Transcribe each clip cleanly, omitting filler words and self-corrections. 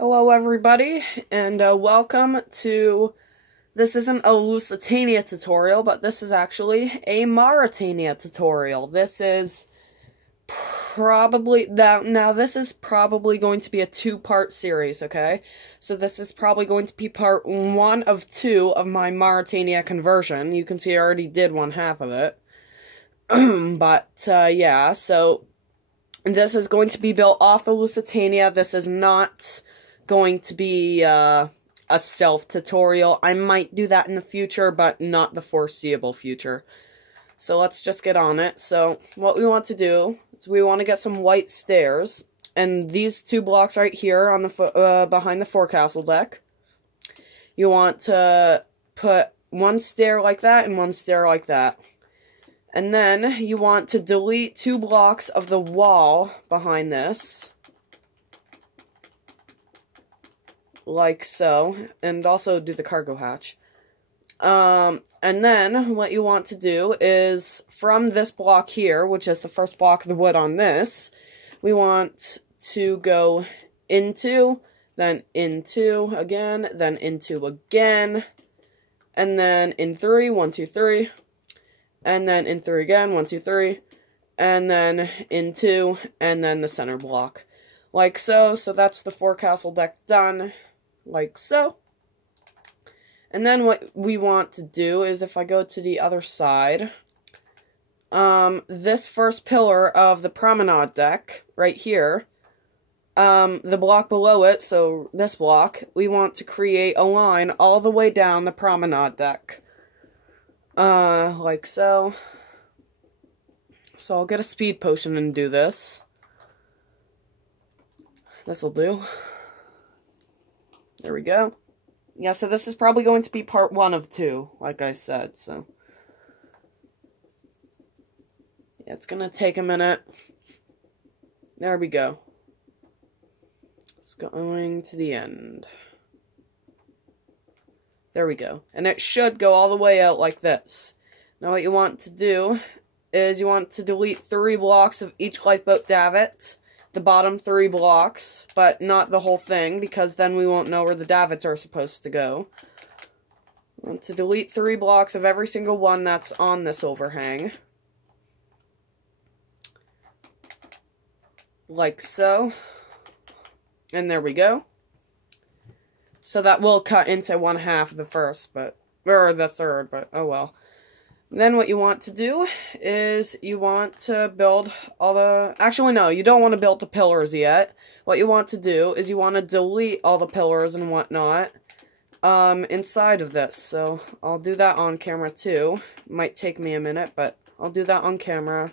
Hello everybody, and welcome to, this isn't a Lusitania tutorial, but this is actually a Mauretania tutorial. This is probably, now this is probably going to be a two-part series, okay? So this is probably going to be part 1 of 2 of my Mauretania conversion. You can see I already did 1/2 of it. Yeah, so this is going to be built off of Lusitania. This is not going to be a self-tutorial. I might do that in the future, but not the foreseeable future. So let's just get on it. So what we want to do is we want to get some white stairs, and these 2 blocks right here on the behind the forecastle deck. You want to put 1 stair like that and 1 stair like that. And then you want to delete 2 blocks of the wall behind this, like so, and also do the cargo hatch. And then what you want to do is from this block here, which is the first block of the wood on this, we want to go into, then into again, then into again, and then in 3, 1, 2, 3, and then in 3 again, 1, 2, 3, and then in 2, and then the center block, like so. So that's the forecastle deck done, like so. And then what we want to do is, if I go to the other side, this first pillar of the promenade deck, right here, the block below it, so this block, we want to create a line all the way down the promenade deck. Like so. So I'll get a speed potion and do this. This'll do. There we go. Yeah, so this is probably going to be part 1 of 2, like I said, so. Yeah, it's gonna take a minute. There we go. It's going to the end. There we go. And it should go all the way out like this. Now what you want to do is you want to delete 3 blocks of each lifeboat davit. The bottom 3 blocks, but not the whole thing, because then we won't know where the davits are supposed to go. I want to delete 3 blocks of every single one that's on this overhang. Like so. And there we go. So that will cut into 1/2 of the first, or the third, but oh well. And then what you want to do is you want to build all the... Actually, no, you don't want to build the pillars yet. What you want to do is you want to delete all the pillars and whatnot inside of this. So I'll do that on camera too. Might take me a minute, but I'll do that on camera.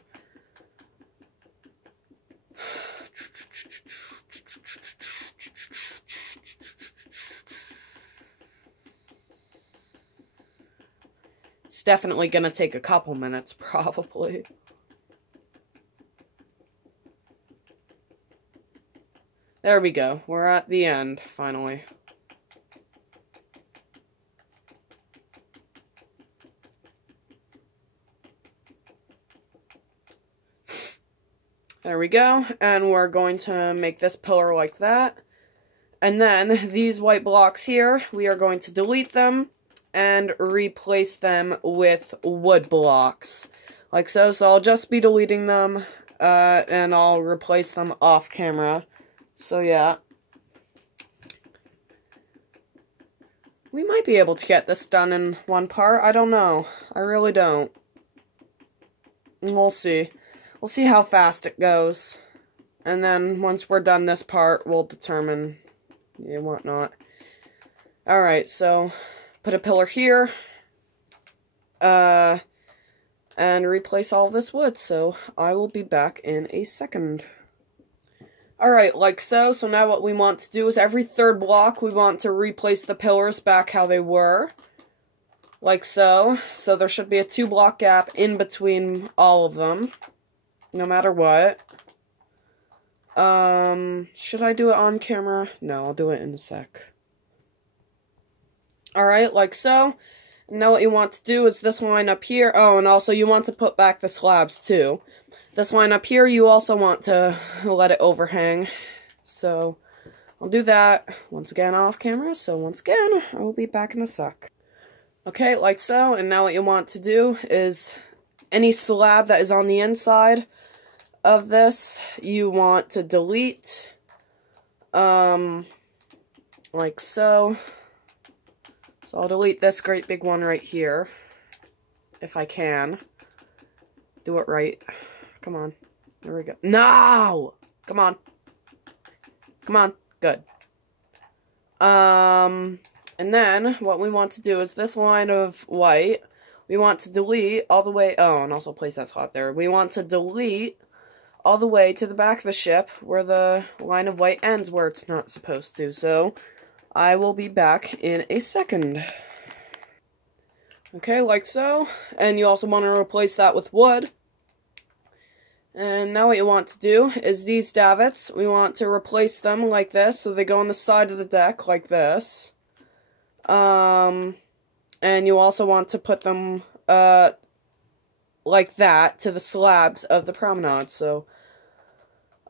It's definitely gonna take a couple minutes, probably. There we go. We're at the end, finally. There we go. And we're going to make this pillar like that. And then these white blocks here, we are going to delete them and replace them with wood blocks, like so. So I'll just be deleting them, and I'll replace them off camera. So yeah. We might be able to get this done in 1 part, I don't know. I really don't. We'll see. We'll see how fast it goes. And then once we're done this part, we'll determine, yeah, whatnot. Alright, so put a pillar here, and replace all of this wood, so I will be back in a second. Alright, like so. So now what we want to do is every 3rd block, we want to replace the pillars back how they were, like so. So there should be a 2 block gap in between all of them, no matter what. Should I do it on camera? No, I'll do it in a sec. Alright, like so. Now what you want to do is this line up here. Oh, and also you want to put back the slabs too. This line up here, you also want to let it overhang. So, I'll do that once again off camera, so once again, I will be back in a sec. Okay, like so, and now what you want to do is any slab that is on the inside of this, you want to delete, like so. So I'll delete this great big one right here, if I can. Do it right. Come on. There we go. No! Come on. Come on. Good. And then, what we want to do is this line of white, we want to delete all the way, oh, and also place that slot there. We want to delete all the way to the back of the ship, where the line of white ends where it's not supposed to. So, I will be back in a second. Okay, like so. And you also want to replace that with wood. And now what you want to do is these davits, we want to replace them like this, so they go on the side of the deck like this. And you also want to put them, like that to the slabs of the promenade. So,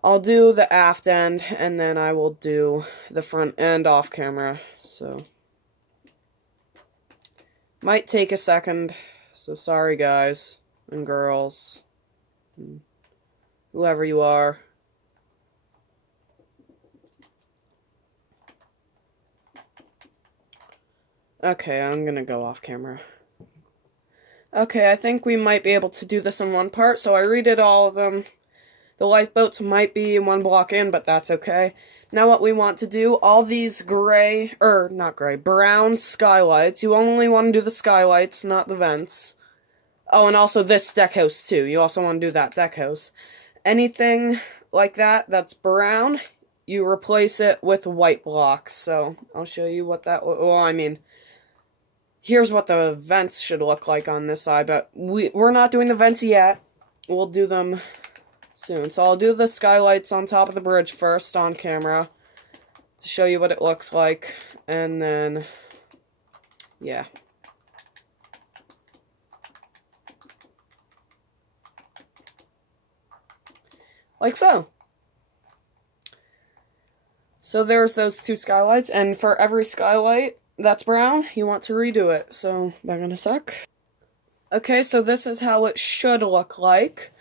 I'll do the aft end, and then I will do the front end off camera. So, might take a second, so sorry guys and girls. Whoever you are. Okay, I'm gonna go off camera. Okay, I think we might be able to do this in one part, so I redid all of them. The lifeboats might be one block in, but that's okay. Now what we want to do, all these brown skylights, you only want to do the skylights, not the vents. Oh, and also this deck house too, you also want to do that deck house. Anything like that that's brown, you replace it with white blocks. So, I'll show you what that, well, I mean, here's what the vents should look like on this side, but we're not doing the vents yet. We'll do them soon. So, I'll do the skylights on top of the bridge first on camera to show you what it looks like, and then, yeah. Like so. So there's those two skylights, and for every skylight that's brown, you want to redo it. So, back in a sec. Okay, so this is how it should look like.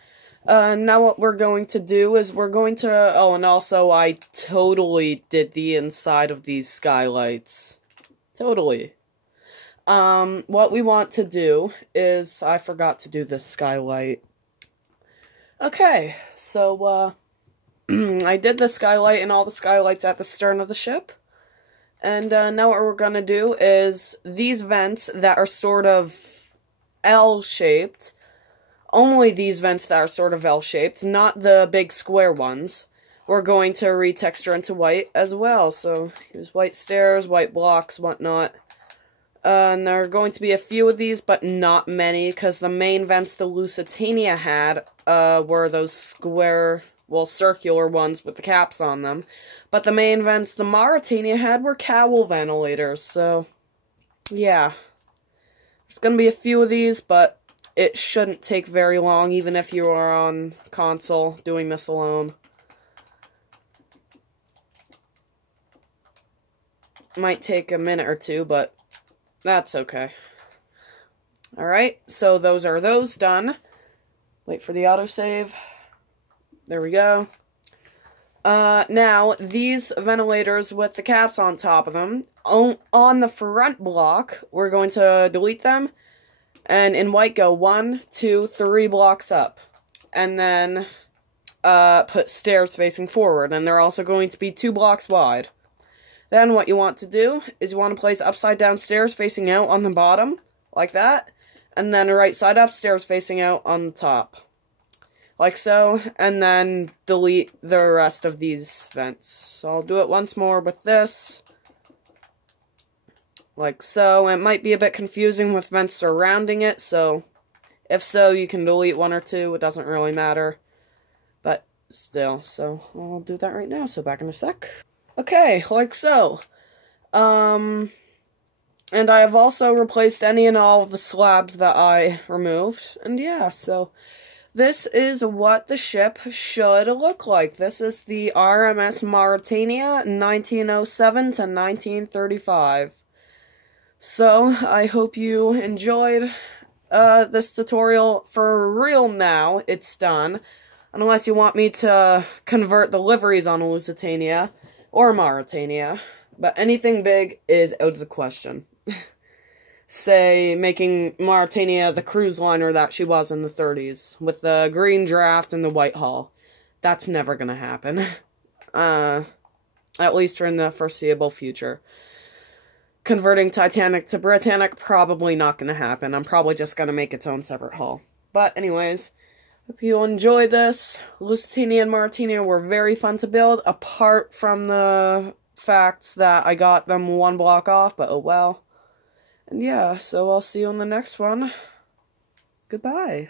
Now what we're going to do is we're going to, oh, and also I totally did the inside of these skylights. Totally. What we want to do is, I forgot to do this skylight. Okay, so, I did the skylight and all the skylights at the stern of the ship. And, now what we're gonna do is these vents that are sort of L-shaped, only these vents that are sort of L-shaped, not the big square ones, we're going to retexture into white as well. So, here's white stairs, white blocks, whatnot. And there are going to be a few of these, but not many, because the main vents the Lusitania had were those square, well, circular ones with the caps on them. But the main vents the Mauretania had were cowl ventilators, so, yeah. There's going to be a few of these, but it shouldn't take very long, even if you are on console doing this alone. Might take a minute or two, but that's okay. Alright, so those are those done. Wait for the autosave. There we go. Now, these ventilators with the caps on top of them, on the front block, we're going to delete them, and in white go 1, 2, 3 blocks up. And then, put stairs facing forward, and they're also going to be 2 blocks wide. Then what you want to do is you want to place upside down stairs facing out on the bottom, like that, and then right side up stairs facing out on the top. Like so, and then delete the rest of these vents. So I'll do it once more with this. Like so. It might be a bit confusing with vents surrounding it, so if so, you can delete 1 or 2. It doesn't really matter. But still, so I'll do that right now. So back in a sec. Okay, like so. And I have also replaced any and all of the slabs that I removed. And yeah, so this is what the ship should look like. This is the RMS Mauretania, 1907 to 1935. So, I hope you enjoyed this tutorial. For real now, it's done. Unless you want me to convert the liveries on Lusitania or Mauretania. But anything big is out of the question. Say, making Mauretania the cruise liner that she was in the 30s, with the green draft and the white hull. That's never gonna happen. At least for in the foreseeable future. Converting Titanic to Britannic, probably not gonna happen. I'm probably just gonna make its own separate hull. But anyways, hope you enjoyed this. Lusitania and Mauretania were very fun to build, apart from the facts that I got them one block off, but oh well. And yeah, so I'll see you on the next one. Goodbye.